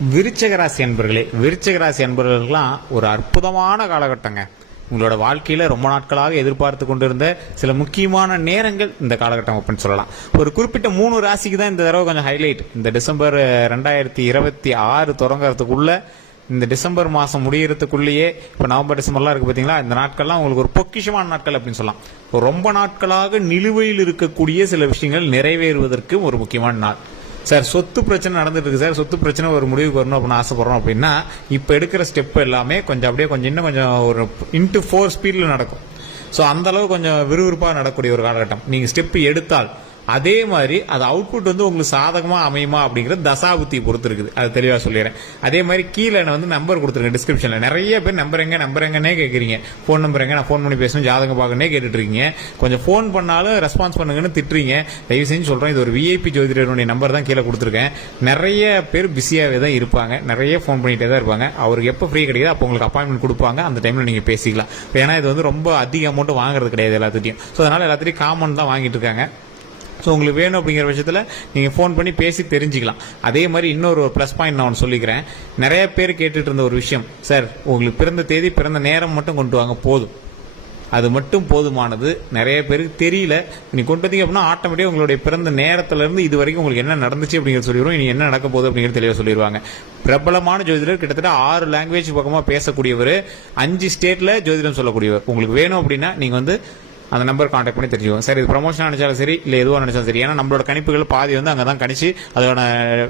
விருச்சிக ராசி அன்பர்களே, விருச்சிக ராசி அன்பர்களுக்கெல்லாம் ஒரு அற்புதமான காலகட்டங்க. உங்களோட வாழ்க்கையில ரொம்ப நாட்களாக எதிர்பார்த்து கொண்டிருந்த சில முக்கியமான நேரங்கள் இந்த காலகட்டம் அப்படின்னு சொல்லலாம். ஒரு குறிப்பிட்ட 3 ராசிக்கு தான் இந்த தடவை கொஞ்சம் ஹைலைட். இந்த டிசம்பர் 2026 தொடங்குறதுக்குள்ள, இந்த டிசம்பர் மாதம் முடியறதுக்குள்ளேயே, இப்போ நவம்பர் டிசம்பர்லாம் இருக்குது பார்த்தீங்களா, இந்த நாட்கள்லாம் உங்களுக்கு ஒரு பொக்கிஷமான நாட்கள் அப்படின்னு சொல்லலாம். ரொம்ப நாட்களாக நிலுவையில் இருக்கக்கூடிய சில விஷயங்கள் நிறைவேறுவதற்கு ஒரு முக்கியமான நாள். சார், சொத்து பிரச்சனை நடந்துட்டு இருக்கு சார், சொத்து பிரச்சனை ஒரு முடிவுக்கு வரணும் அப்படின்னு ஆசைப்படுறோம் அப்படின்னா, இப்போ எடுக்கிற ஸ்டெப் எல்லாமே கொஞ்சம் இன்னும் கொஞ்சம் ஒரு இன்ட்டு 4 ஸ்பீடில் நடக்கும். ஸோ அந்த அளவு கொஞ்சம் விறுவிறுப்பாக நடக்கக்கூடிய ஒரு காலகட்டம். நீங்கள் ஸ்டெப் எடுத்தால் அதே மாதிரி அது அவுட்புட் வந்து உங்களுக்கு சாதகமாக அமையுமா அப்படிங்கிறது தசாபுத்தி பொறுத்து இருக்குது. அது தெளிவாக சொல்லிடுறேன். அதே மாதிரி கீழே வந்து நம்பர் கொடுத்துருங்க டிஸ்கிரிப்ஷனில். நிறைய பேர் நம்பர் எங்கன்னே கேட்குறீங்க. ஃபோன் நம்பர் எங்க, நான் ஃபோன் பண்ணி பேசணும், ஜாதகம் பார்க்கணுன்னே கேட்டுட்டு இருக்கீங்க. கொஞ்சம் ஃபோன் பண்ணாலும் ரெஸ்பான்ஸ் பண்ணுங்கன்னு திட்டுறீங்க. தயவு செஞ்சு சொல்கிறேன், இது ஒரு விஐபி ஜோதிடருடைய நம்பர் தான் கீழே கொடுத்துருக்கேன். நிறைய பேர் பிஸியாகவே தான் இருப்பாங்க, நிறைய ஃபோன் பண்ணிகிட்டே தான் இருப்பாங்க. அவருக்கு எப்போ ஃப்ரீ கிடைக்குது அப்போ உங்களுக்கு அப்பாயின்மெண்ட் கொடுப்பாங்க. அந்த டைமில் நீங்கள் பேசிக்கலாம். ஏன்னா இது வந்து ரொம்ப அதிக அமௌண்ட் வாங்குறது கிடையாது எல்லாத்துட்டையும். ஸோ அதனால் எல்லாத்துட்டையும் காமன் தான் வாங்கிட்டு இருக்காங்க. ஸோ உங்களுக்கு வேணும் அப்படிங்கிற பட்சத்தில் நீங்கள் ஃபோன் பண்ணி பேசி தெரிஞ்சுக்கலாம். அதே மாதிரி இன்னொரு ப்ளஸ் பாயிண்ட் நான் ஒன்று சொல்லிக்கிறேன். நிறைய பேர் கேட்டுட்டு இருந்த ஒரு விஷயம், சார் உங்களுக்கு பிறந்த தேதி பிறந்த நேரம் மட்டும் கொண்டு வாங்க போதும், அது மட்டும் போதுமானது. நிறைய பேருக்கு தெரியல. நீ கொண்டு வந்தீங்க அப்படின்னா ஆட்டோமேட்டிக்காக உங்களுடைய பிறந்த நேரத்திலிருந்து இது வரைக்கும் உங்களுக்கு என்ன நடந்துச்சு அப்படிங்கிறது சொல்லிடுவோம். இனி என்ன நடக்க போகுது அப்படிங்கிறது தெளிவாக சொல்லிடுவாங்க. பிரபலமான ஜோதிடர், கிட்டத்தட்ட 6 லாங்குவேஜ் பக்கமாக பேசக்கூடியவர், 5 ஸ்டேட்டில் ஜோதிடம் சொல்லக்கூடியவர். உங்களுக்கு வேணும் அப்படின்னா நீங்கள் வந்து அந்த நம்பர் கான்டாக்ட் பண்ணி தெரிஞ்சுக்கோங்க. சரி, இது ப்ரமோஷனாக நினைச்சாலும் சரி, இல்லை எதுவாக நினைச்சாலும் சரி. ஏன்னா நம்மளோட கணிப்புகள் பாதி வந்து அங்கே தான் கணிச்சு அதோட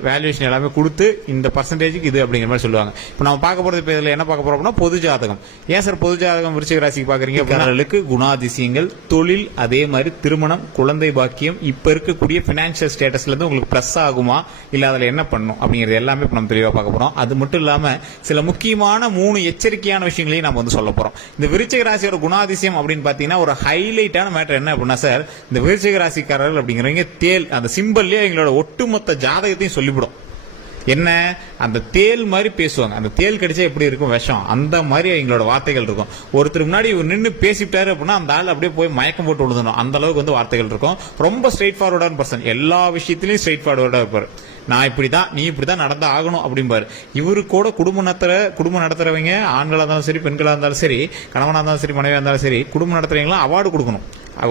வேல்யூஷன் எல்லாமே கொடுத்து இந்த பர்சன்டேஜுக்கு இது அப்படிங்கிற மாதிரி சொல்லுவாங்க. இப்போ நம்ம பார்க்க போகிறது, இப்போ இதில் என்ன பார்க்க போகிறோம் அப்படின்னா பொது ஜாதகம். ஏன் சார் பொது ஜாதகம் விருச்சிக ராசிக்கு பார்க்குறீங்க அப்படின்னா, குணாதிசயங்கள், தொழில், அதே மாதிரி திருமணம், குழந்தை பாக்கியம், இப்போ இருக்கக்கூடிய ஃபினான்ஷியல் ஸ்டேட்டஸ்லேருந்து உங்களுக்கு ப்ளஸ் ஆகுமா, இல்லை அதில் என்ன பண்ணும் அப்படிங்கிறது எல்லாமே இப்போ நம்ம தெளிவாக பார்க்க போகிறோம். அது மட்டும் இல்லாமல் சில முக்கியமான 3 எச்சரிக்கையான விஷயங்களையும் நம்ம வந்து சொல்ல போகிறோம். இந்த விருச்சிக ராசியோட குணாதிசயம் அப்படின்னு பார்த்தீங்கன்னா, ஒரு ஹைலைட்டான மேட்டர் என்ன அப்படின்னா, சார் இந்த விருச்சிக ராசிக்காரர்கள் அப்படிங்கிறவங்க தேல், அந்த சிம்பல்லே எங்களோட ஒட்டுமொத்த ஜாதகத்தையும் சொல்லிவிடும். என்ன, அந்த தேல் மாதிரி பேசுவாங்க. அந்த தேல் கடிச்சா எப்படி இருக்கும் விஷம், அந்த மாதிரி எங்களோட வார்த்தைகள் இருக்கும். ஒருத்தர் முன்னாடி நின்று பேசிட்டாரு அப்படின்னா அந்த ஆள் அப்படியே போய் மயக்கம் போட்டு விழுந்தணும், அந்த அளவுக்கு வந்து வார்த்தைகள் இருக்கும். ரொம்ப ஸ்ட்ரெயிட் ஃபார்வர்டான பர்சன், எல்லா விஷயத்திலையும் ஸ்ட்ரெயிட் ஃபார்வர்டா இருப்பார். நான் இப்படிதான், நீ இப்படிதான் நடந்தா ஆகணும் அப்படிம்பாரு. இவரு கூட குடும்பம் நடத்துறவங்க, ஆண்களா இருந்தாலும் சரி, பெண்களா இருந்தாலும் சரி, கணவனா இருந்தாலும் சரி, மனைவியா இருந்தாலும் சரி, குடும்பம் நடத்துறவங்களாம் அவார்டு கொடுக்கணும்.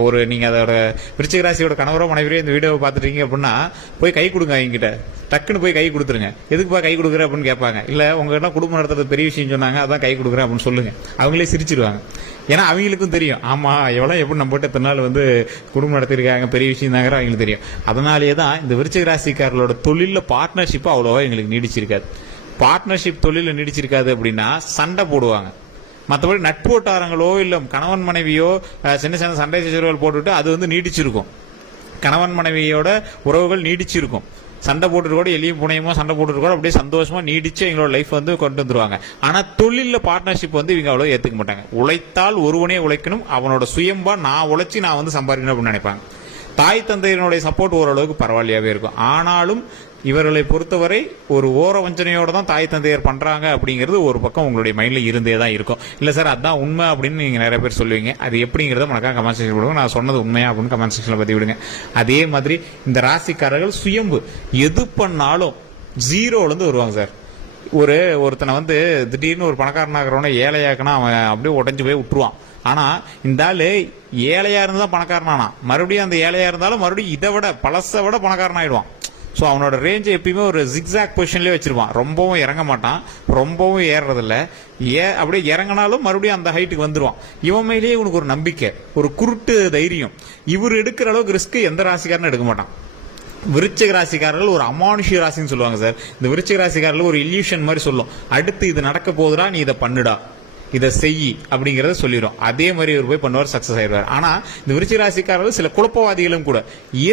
ஒரு நீங்க அதோட விருச்சிக ராசியோட கணவரோ மனைவியோ இந்த வீடியோவை பார்த்துட்டீங்க அப்படின்னா போய் கை கொடுங்க, என்கிட்ட டக்குன்னு போய் கை கொடுத்துருங்க. எதுக்குப்பா கை கொடுக்குற அப்படின்னு கேட்பாங்க. இல்லை உங்ககிட்ட குடும்பம் நடத்துறது பெரிய விஷயம் சொன்னாங்க, அதான் கை கொடுக்குறேன் அப்படின்னு சொல்லுங்க. அவங்களே சிரிச்சிருவாங்க. ஏன்னா அவங்களுக்கும் தெரியும், ஆமா எவ்வளோ எப்படி நம்ம கிட்ட இத்தனை நாள் வந்து குடும்பம் நடத்திருக்காங்க, பெரிய விஷயம் தாங்கிற அவங்களுக்கு தெரியும். அதனாலேயே தான் இந்த விருச்சிக ராசிக்காரர்களோட தொழிலில் பார்ட்னர்ஷிப் அவ்வளோவா எங்களுக்கு நீடிச்சிருக்காது. பார்ட்னர்ஷிப் தொழிலில் நீடிச்சிருக்காது அப்படின்னா சண்டை போடுவாங்க. மற்றபடி நட்பு வட்டாரங்களோ இல்லை கணவன் மனைவியோ சின்ன சின்ன சண்டை சச்சரவுகள் போட்டுவிட்டு அது வந்து நீடிச்சிருக்கும். கணவன் மனைவியோட உறவுகள் நீடிச்சிருக்கும். சண்டை போட்டுட்டு கூட எளியும் புனையுமோ சண்டை போட்டுட்டு கூட அப்படியே சந்தோஷமா நீடிச்சு எங்களோட லைஃப் வந்து கொண்டு வந்துருவாங்க. ஆனா தொழில பார்ட்னர்ஷிப் வந்து இவங்க அவ்வளோ ஏத்துக்க மாட்டாங்க. உழைத்தால் ஒருவனே உழைக்கணும், அவனோட சுயம்பா நான் உழைச்சி நான் வந்து சம்பாதிக்கணும் அப்படின்னு நினைப்பாங்க. தாய் தந்தையினுடைய சப்போர்ட் ஓரளவுக்கு பரவாயில்லையாவே இருக்கும். ஆனாலும் இவர்களை பொறுத்தவரை ஒரு ஓர வஞ்சனையோட தான் தாய் தந்தையர் பண்றாங்க அப்படிங்கிறது ஒரு பக்கம் உங்களுடைய மைண்ட்ல இருந்தே தான் இருக்கும். இல்ல சார் அதான் உண்மை அப்படின்னு நீங்க நிறைய பேர் சொல்லுவீங்க. அது எப்படிங்கிறத மறக்காம கமெண்ட் செக்ஷன் விடுங்க. நான் சொன்னது உண்மையா அப்படின்னு கமெண்ட் செக்ஷன்ல பத்தி விடுங்க. அதே மாதிரி இந்த ராசிக்காரர்கள் சுயம்பு, எது பண்ணாலும் 0ல இருந்து வருவாங்க சார். ஒருத்தனை வந்து திடீர்னு ஒரு பணக்காரனாகிறவன ஏழையாக்குனா அவன் அப்படியே உடஞ்சு போய் விட்டுருவான். ஆனா இந்த ஆளு ஏழையா இருந்தா பணக்காரனானா, மறுபடியும் அந்த ஏழையா இருந்தாலும் மறுபடியும் இதை விட பழசை விட பணக்காரன் ஆயிடுவான். ஸோ அவனோட ரேஞ்சை எப்பயுமே ஒரு ஜிக்ஸாக் பொசிஷன்லேயே வச்சிருப்பான். ரொம்பவும் இறங்க மாட்டான், ரொம்பவும் ஏறுறதில்ல. அப்படியே இறங்கினாலும் மறுபடியும் அந்த ஹைட்டுக்கு வந்துடுவான். இவன் மேலேயே இவனுக்கு ஒரு நம்பிக்கை, ஒரு குருட்டு தைரியம். இவர் எடுக்கிற அளவுக்கு ரிஸ்க் எந்த ராசிக்காரனும் எடுக்க மாட்டான். விருச்சிக ராசிக்காரர்கள் ஒரு அமானுஷ்ய ராசின்னு சொல்லுவாங்க சார். இந்த விருச்சிக ராசிக்காரர்கள் ஒரு இல்யூஷன் மாதிரி சொல்லும். அடுத்து இது நடக்க போகுதுடா, நீ இதை பண்ணுடா, இதை செய் அப்படிங்கறத சொல்லிடும். அதே மாதிரி இவர் போய் பண்ணுவார், சக்சஸ் ஆயிடுவார். ஆனா இந்த விருச்சிக ராசிக்காரர்கள் சில குழப்பவாதிகளும் கூட.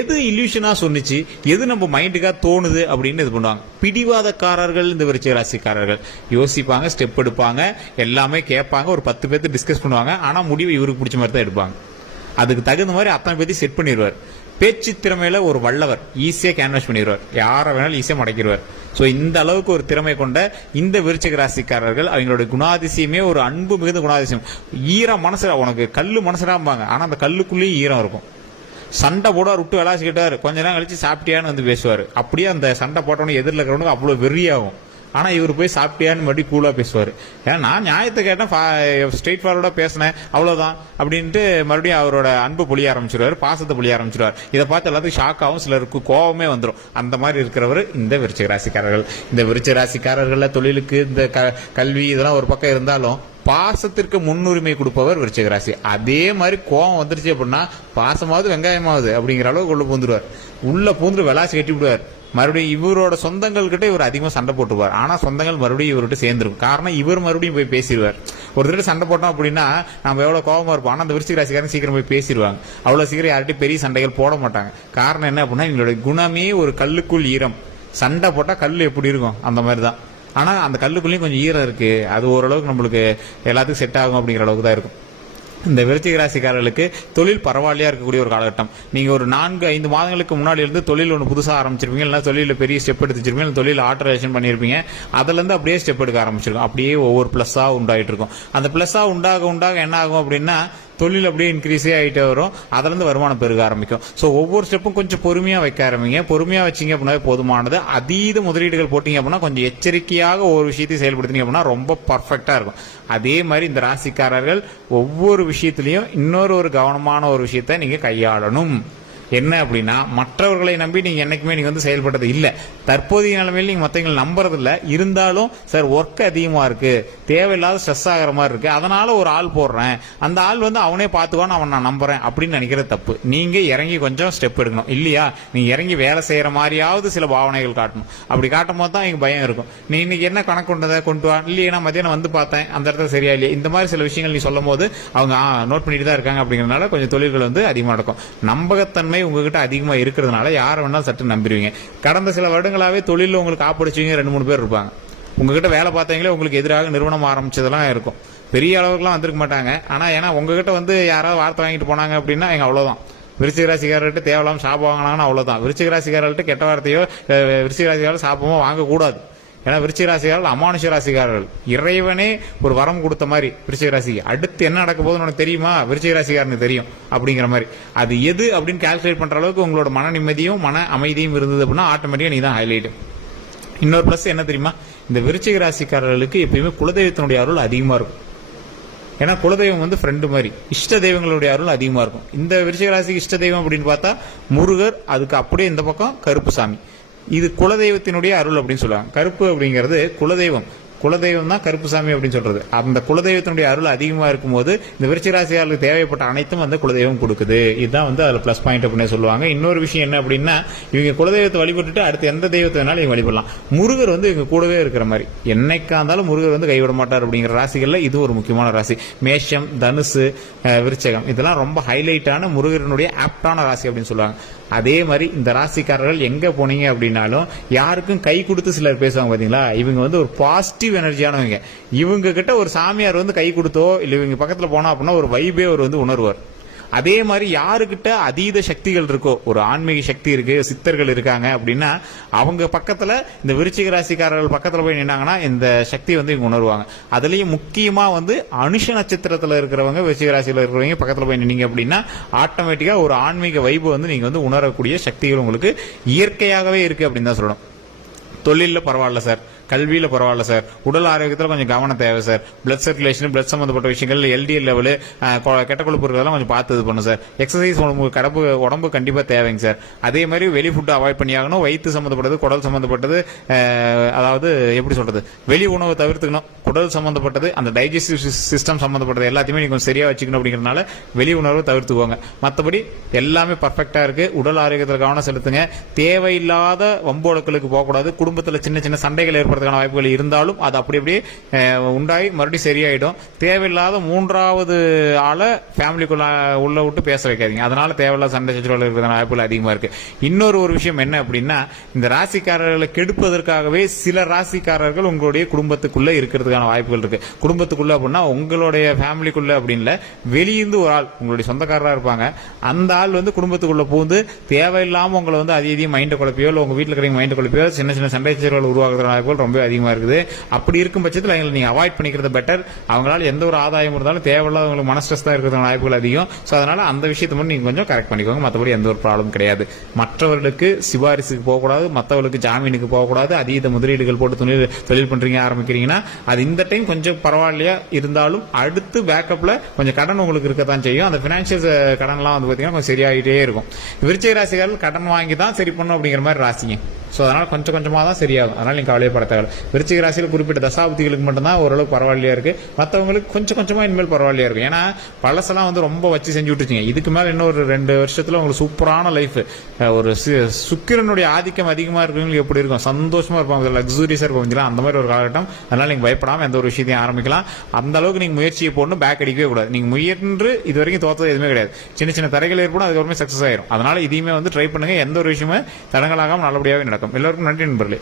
எது இல்யூஷனா சொன்னிச்சு, எது நம்ம மைண்டுக்கா தோணுது அப்படின்னு இது பண்ணுவாங்க. பிடிவாதக்காரர்கள் இந்த விருச்சிக ராசிக்காரர்கள். யோசிப்பாங்க, ஸ்டெப் எடுப்பாங்க, எல்லாமே கேட்பாங்க, ஒரு 10 பேர்த்து டிஸ்கஸ் பண்ணுவாங்க. ஆனா முடிவு இவருக்கு பிடிச்ச மாதிரி தான் எடுப்பாங்க. அதுக்கு தகுந்த மாதிரி அத்தனை பேர்த்தி செட் பண்ணிடுவார். பேச்சு திறமையில ஒரு வல்லவர், ஈஸியா கேன்வாஸ் பண்ணிடுவார், யாரை வேணாலும் ஈஸியா மடக்கிடுவார். ஸோ இந்த அளவுக்கு ஒரு திறமை கொண்ட இந்த விருச்சிக ராசிக்காரர்கள், அவங்களுடைய குணாதிசயமே ஒரு அன்பு மிகுந்த குணாதிசயம். ஈரம் மனசு, உனக்கு கல்லு மனசுடாம்பாங்க, ஆனா அந்த கல்லுக்குள்ளேயும் ஈரம் இருக்கும். சண்டை போடுவார், விட்டு விளாசிக்கிட்டாரு, கொஞ்ச நேரம் கழிச்சு சாப்பிட்டியான்னு வந்து பேசுவார். அப்படியே அந்த சண்டை போட்டவனு எதிரில் இருக்கிறவனுக்கு அவ்வளோ வெறியாகும். ஆனா இவர் போய் சாப்பிட்டியான்னு மறுபடியும் கூலா பேசுவார். ஏன்னா நான் நியாயத்தை கேட்டேன், ஸ்ட்ரெயிட் ஃபார்வர்டா பேசினேன், அவ்வளவுதான் அப்படின்ட்டு மறுபடியும் அவரோட அன்பு பொழிய ஆரம்பிச்சிருவாரு, பாசத்தை பொழிய ஆரம்பிச்சிருவார். இதை பார்த்து எல்லாத்துக்கும் ஷாக் ஆகும், சிலருக்கு கோபமே வந்துடும். அந்த மாதிரி இருக்கிறவர் இந்த விருச்சிக ராசிக்காரர்கள். இந்த விருச்சிக ராசிக்காரர்கள் தொழிலுக்கு இந்த கல்வி இதெல்லாம் ஒரு பக்கம் இருந்தாலும் பாசத்திற்கு முன்னுரிமை கொடுப்பவர் விருச்சிக ராசி. அதே மாதிரி கோபம் வந்துருச்சு அப்படின்னா பாசமாவது வெங்காயமாவது அப்படிங்கிற அளவுக்கு உள்ள பூந்துருவார். உள்ள பூந்து விளாசி கட்டி விடுவார். மறுபடியும் இவரோட சொந்தங்கள் கிட்ட இவர் அதிகமாக சண்டை போட்டுவார். ஆனா சொந்தங்கள் மறுபடியும் இவர்கிட்ட சேர்ந்துருக்கும். காரணம் இவர் மறுபடியும் போய் பேசிடுவார். ஒரு தடவை சண்டை போட்டோம் அப்படின்னா நம்ம எவ்வளவு கோபமா இருப்போம், ஆனா அந்த விருச்சிக ராசிக்காரன் சீக்கிரம் போய் பேசிடுவாங்க. அவ்வளவு சீக்கிரம் யார்கிட்டையும் பெரிய சண்டைகள் போட மாட்டாங்க. காரணம் என்ன அப்படின்னா எங்களுடைய குணமே ஒரு கல்லுக்குள் ஈரம். சண்டை போட்டா கல் எப்படி இருக்கும் அந்த மாதிரி தான். ஆனா அந்த கல்லுக்குள்ளேயும் கொஞ்சம் ஈரம் இருக்கு, அது ஓரளவுக்கு நம்மளுக்கு எல்லாத்துக்கும் செட் ஆகும் அப்படிங்கிற அளவுக்கு தான் இருக்கும். இந்த விருச்சிக ராசிக்காரர்களுக்கு தொழில் பரவாயில்லையா இருக்கக்கூடிய ஒரு காலகட்டம். நீங்க ஒரு 4-5 மாதங்களுக்கு முன்னாடி இருந்து தொழில் ஒன்று புதுசா ஆரம்பிச்சிருப்பீங்க, இல்லைன்னா தொழில பெரிய ஸ்டெப் எடுத்துச்சிருப்பீங்க, தொழில் ஆல்டரேஷன் பண்ணியிருப்பீங்க. அதுல இருந்து அப்படியே ஸ்டெப் எடுக்க ஆரம்பிச்சிருக்கும். அப்படியே ஒவ்வொரு பிளஸ்ஸா உண்டாயிட்டு இருக்கும். அந்த பிளஸ்ஸா உண்டாக என்ன ஆகும் அப்படின்னா தொழில் அப்படியே இன்க்ரீஸே ஆகிட்டே வரும். அதுல இருந்து வருமானம் பெருக ஆரம்பிக்கும். ஸோ ஒவ்வொரு ஸ்டெப்பும் கொஞ்சம் பொறுமையா வைக்க ஆரம்பிங்க. பொறுமையா வச்சிங்க அப்படின்னா போதுமானது. அதீத முதலீடுகள் போட்டீங்க அப்படின்னா கொஞ்சம் எச்சரிக்கையாக ஒவ்வொரு விஷயத்தையும் செயல்படுத்தினீங்க அப்படின்னா ரொம்ப பர்ஃபெக்டா இருக்கும். அதே மாதிரி இந்த ராசிக்காரர்கள் ஒவ்வொரு விஷயத்திலையும் இன்னொரு கவனமான ஒரு விஷயத்தை நீங்க கையாளணும். என்ன அப்படின்னா மற்றவர்களை நம்பி நீங்க என்னைக்குமே நீங்க வந்து செயல்பட்டது இல்ல. தற்போதைய நிலைமையில் நீங்க மற்றவங்களை நம்புறது இல்ல. இருந்தாலும் சார் ஒர்க் அதிகமா இருக்கு, தேவையில்லாத ஸ்ட்ரெஸ் ஆகிற மாதிரி இருக்கு, அதனால ஒரு ஆள் போடுறேன், அந்த ஆள் வந்து அவனே பார்த்துவான்னு அவன் நான் நம்புறேன் அப்படின்னு நினைக்கிறது தப்பு. நீங்க இறங்கி கொஞ்சம் ஸ்டெப் எடுக்கணும். இல்லையா, நீங்க இறங்கி வேலை செய்யற மாதிரியாவது சில பாவனைகள் காட்டணும். அப்படி காட்டும் போது தான் எனக்கு பயம் இருக்கும். நீ இன்னைக்கு என்ன கணக்கு கொண்டு வா, இல்லையா நான் மத்தியானம் வந்து பார்த்தேன் அந்த இடத்துல சரியா இல்லையா, இந்த மாதிரி சில விஷயங்கள் நீ சொல்லும் போது அவங்க நோட் பண்ணிட்டு தான் இருக்காங்க. அப்படிங்கறதுனால கொஞ்சம் தொழில்கள் வந்து அதிகமா நடக்கும். நம்பகத்தன்மை உங்ககிட்ட அதிகமா இருக்கிறதுனால யாரை வேணாலும் சற்று நம்பிடுவீங்க. கடந்த சில வருடங்களாவே தொழில உங்களுக்கு ஆப்படிச்சுவீங்க 2-3 பேர் இருப்பாங்க. உங்ககிட்ட வேலை பார்த்தவங்களே உங்களுக்கு எதிராக நிறுவனம் ஆரம்பிச்சதெல்லாம் இருக்கும். பெரிய அளவுக்குலாம் வந்திருக்க மாட்டாங்க. ஆனா ஏன்னா உங்ககிட்ட வந்து யாராவது வார்த்தை வாங்கிட்டு போனாங்க அப்படின்னா எங்க அவ்வளவுதான். விருச்சிக ராசிக்காரர்கிட்ட தேவையில்லாம சாபம் வாங்கினாங்கன்னா அவ்வளவுதான். விருச்சிக ராசிக்காரர்கள்ட்ட கெட்ட வார்த்தையோ விருச்சிக ராசிக்காரர்கள் சாபமோ வாங்கக்கூடாது. ஏன்னா விருச்சிக ராசிக்காரர்கள் அமானுஷ ராசிக்காரர்கள். இறைவனே ஒரு வரம் கொடுத்த மாதிரி விருச்சிக ராசிக்கு. அடுத்து என்ன நடக்க போகுதுன்னு உனக்கு தெரியுமா, விருச்சிக ராசிக்காரனுக்கு தெரியும் அப்படிங்கிற மாதிரி. அது எது அப்படின்னு கால்குலேட் பண்ற அளவுக்கு உங்களோட மன நிம்மதியும் மன அமைதியும் இருந்தது அப்படின்னா ஆட்டோமேட்டிக்கா நீ தான் ஹைலைட். இன்னொரு பிளஸ் என்ன தெரியுமா, இந்த விருச்சிக ராசிக்காரர்களுக்கு எப்பயுமே குலதெய்வத்தினுடைய அருள் அதிகமா இருக்கும். ஏன்னா குலதெய்வம் வந்து ஃப்ரெண்டு மாதிரி, இஷ்ட தெய்வங்களுடைய அருள் அதிகமா இருக்கும். இந்த விருச்சிக ராசிக்கு இஷ்ட தெய்வம் அப்படின்னு பார்த்தா முருகர், அதுக்கு அப்படியே இந்த பக்கம் கருப்புசாமி. இது குலதெய்வத்தினுடைய அருள் அப்படின்னு சொல்லுவாங்க. கருப்பு அப்படிங்கிறது குலதெய்வம் தான் கருப்புசாமி அப்படின்னு சொல்றது. அந்த குலதெய்வத்தினுடைய அருள் அதிகமா இருக்கும் போது இந்த விருச்சிக ராசியாளருக்கு தேவைப்பட்ட அனைத்தும் அந்த குலதெய்வம் கொடுக்குது. இதுதான் வந்து அதுல பிளஸ் பாயிண்ட் அப்படின்னு சொல்லுவாங்க. இன்னொரு விஷயம் என்ன அப்படின்னா இவங்க குலதெய்வத்தை வழிபட்டுட்டு அடுத்து எந்த தெய்வத்தை வேணாலும் இவங்க வழிபடலாம். முருகர் வந்து இவங்க கூடவே இருக்கிற மாதிரி. என்னைக்கா இருந்தாலும் முருகர் வந்து கைவிட மாட்டார் அப்படிங்கிற ராசிகள்ல இது ஒரு முக்கியமான ராசி. மேஷம், தனுசு, விருச்சகம் இதெல்லாம் ரொம்ப ஹைலைட்டான முருகனுடைய ஆப்டான ராசி அப்படின்னு சொல்லுவாங்க. அதே மாதிரி இந்த ராசிக்காரர்கள் எங்க போனீங்க அப்படின்னாலும் யாருக்கும் கை கொடுத்து சிலர் பேசுவாங்க பாத்தீங்களா, இவங்க வந்து ஒரு பாசிட்டிவ் எனர்ஜியானவங்க. இவங்க கிட்ட ஒரு சாமியார் வந்து கை கொடுத்தோ இல்ல இவங்க பக்கத்துல போனா அப்படின்னா ஒரு வைபே ஒரு வந்து உணர்வார். அதே மாதிரி யாருக்கிட்ட அதீத சக்திகள் இருக்கோ, ஒரு ஆன்மீக சக்தி இருக்கு, சித்தர்கள் இருக்காங்க அப்படின்னா அவங்க பக்கத்துல இந்த விருச்சிக ராசிக்காரர்கள் பக்கத்துல போய் நின்னாங்கன்னா இந்த சக்தி வந்து இவங்க உணர்வாங்க. அதுலயும் முக்கியமா வந்து அனுஷ நட்சத்திரத்துல இருக்கிறவங்க, விருச்சிக ராசியில இருக்கிறவங்க பக்கத்துல போய் நின்னீங்க அப்படின்னா ஆட்டோமேட்டிக்கா ஒரு ஆன்மீக வைபு வந்து நீங்க வந்து உணரக்கூடிய சக்திகள் உங்களுக்கு இயற்கையாகவே இருக்கு அப்படின்னு தான் சொல்லணும். தொழில பரவாயில்ல சார், கல்வியில பரவாயில்ல சார், உடல் ஆரோக்கியத்தில் கொஞ்சம் கவனம் தேவை சார், பிளட் சர்க்குலேஷன், பிளட் சம்பந்தப்பட்ட விஷயங்கள், எல்டிஎல் லெவலு, கெட்ட கொழுப்பு இருக்கிறதெல்லாம் கொஞ்சம் பார்த்து இது பண்ணும் சார். எக்ஸசைஸ் உடம்பு கண்டிப்பா தேவைங்க சார். அதே மாதிரி வெளி ஃபுட்டு அவாய்ட் பண்ணியாகணும். வயிற்று சம்பந்தப்பட்டது, குடல் சம்பந்தப்பட்டது, அதாவது எப்படி சொல்றது, வெளி உணவை தவிர்த்துக்கணும். குடல் சம்பந்தப்பட்டது, அந்த டைஜஸ்டிவ் சிஸ்டம் சம்பந்தப்பட்டது எல்லாத்தையுமே நீங்க கொஞ்சம் சரியா வச்சுக்கணும். அப்படிங்கறதுனால வெளி உணர்வை தவிர்த்துக்கோங்க. மற்றபடி எல்லாமே பர்ஃபெக்டா இருக்கு. உடல் ஆரோக்கியத்தில் கவனம் செலுத்துங்க. தேவையில்லாத வம்போடுகளுக்கு போகக்கூடாது. குடும்பத்தில் சின்ன சின்ன சண்டைகள் ஏற்படுறதுக்கான வாய்ப்புகள் இருந்தாலும் அது அப்படி அப்படியே உண்டாகி மறுபடியும் சரியாயிடும். தேவையில்லாத 3வது ஆளை ஃபேமிலிக்குள்ள உள்ள விட்டு பேச வைக்காதீங்க. அதனால தேவையில்லாத சண்டை சச்சரவுகள் இருக்கிறதுக்கான வாய்ப்புகள் அதிகமா இருக்கு. இன்னொரு விஷயம் என்ன அப்படின்னா இந்த ராசிக்காரர்களை கெடுப்பதற்காகவே சில ராசிக்காரர்கள் உங்களுடைய குடும்பத்துக்குள்ள இருக்கிறதுக்கான வாய்ப்புகள் இருக்கு. குடும்பத்துக்குள்ள அப்படின்னா உங்களுடைய ஃபேமிலிக்குள்ள அப்படின்னு வெளியிருந்து ஒரு ஆள் உங்களுடைய சொந்தக்காரரா இருப்பாங்க. அந்த ஆள் வந்து குடும்பத்துக்குள்ள பூந்து தேவையில்லாம உங்களை வந்து அதிகம் மைண்ட் குழப்பியோ இல்லை உங்க வீட்டில் இருக்கிற மைண்ட் குழப்பியோ சின்ன சின்ன சண்டை சச்சரவுகள் உருவாக்குற வாய்ப்புகள் ரொம்ப அதிகமா இருக்குது. அப்படி இருக்கும் பட்சத்தில் அவங்களை நீங்க அவாய்ட் பண்ணிக்கிறது பெட்டர். அவங்களால எந்த ஒரு ஆதாயம் இருந்தாலும் தேவையில்லாத உங்களுக்கு மன ஸ்ட்ரெஸ் தான் இருக்கிற வாய்ப்புகள் அதிகம். ஸோ அதனால அந்த விஷயத்தை மட்டும் நீங்க கொஞ்சம் கரெக்ட் பண்ணிக்கோங்க. மற்றபடி எந்த ஒரு ப்ராப்ளம் கிடையாது. மற்றவர்களுக்கு சிபாரிசுக்கு போகக்கூடாது, மற்றவர்களுக்கு ஜாமீனுக்கு போகக்கூடாது. அதீத முதலீடுகள் போட்டு தொழில் பண்றீங்க ஆரம்பிக்கிறீங்கன்னா அது இந்த டைம் கொஞ்சம் பரவாயில்லையா இருந்தாலும் அடுத்து பேக்கப்ல கொஞ்சம் கடன் உங்களுக்கு இருக்கத்தான் செய்யும். அந்த பினான்சியல் கடன்லாம் வந்து பாத்தீங்கன்னா கொஞ்சம் சரியாகிட்டே இருக்கும். விருச்சிக ராசிக்காரர்கள் கடன் வாங்கி தான் சரி பண்ணும் அப்படிங்கிற மாதிரி ராசிங்க. ஸோ அதனால கொஞ்சம் கொஞ்சமாக தான் சரியாகும். அதனால நீங்க கவலைப்பட தேவை. விருச்சிக ராசியில் குறிப்பிட்ட தசாபதிகளுக்கு மட்டும்தான் ஓரளவு பரவாயில்லையா இருக்கு. மற்றவங்களுக்கு கொஞ்சம் கொஞ்சமா இனிமேல் பரவாயில்லையா இருக்கும். ஏன்னா பழசெல்லாம் வந்து ரொம்ப வச்சு செஞ்சு விட்டுச்சிங்க. இதுக்கு மேல இன்னும் ஒரு 2 வருஷத்துல உங்களுக்கு சூப்பரான லைஃப். ஒரு சுக்கிரனுடைய ஆதிக்கம் அதிகமா இருக்கிறவங்களுக்கு எப்படி இருக்கும், சந்தோஷமா இருப்பாங்க, லக்ஸூரியஸா இருப்பாங்க. அந்த மாதிரி ஒரு காலகட்டம். அதனால நீங்க பயப்படாம எந்த ஒரு விஷயத்தையும் ஆரம்பிக்கலாம். அந்த அளவுக்கு நீங்க முயற்சியை போடணும், பேக் அடிக்கவே கூடாது. நீங்க முயன்று இது வரைக்கும் தோத்தது எதுவுமே கிடையாது. சின்ன சின்ன தடைகள் ஏற்படும், அதுக்கப்புறமே சக்சஸ் ஆயிரும். அதனால இதையுமே வந்து ட்ரை பண்ணுங்க. எந்த ஒரு விஷயமே தடங்களாகாம நல்லபடியாகவே நடக்கும். எல்லோருக்கும் நன்றி நண்பர்களே.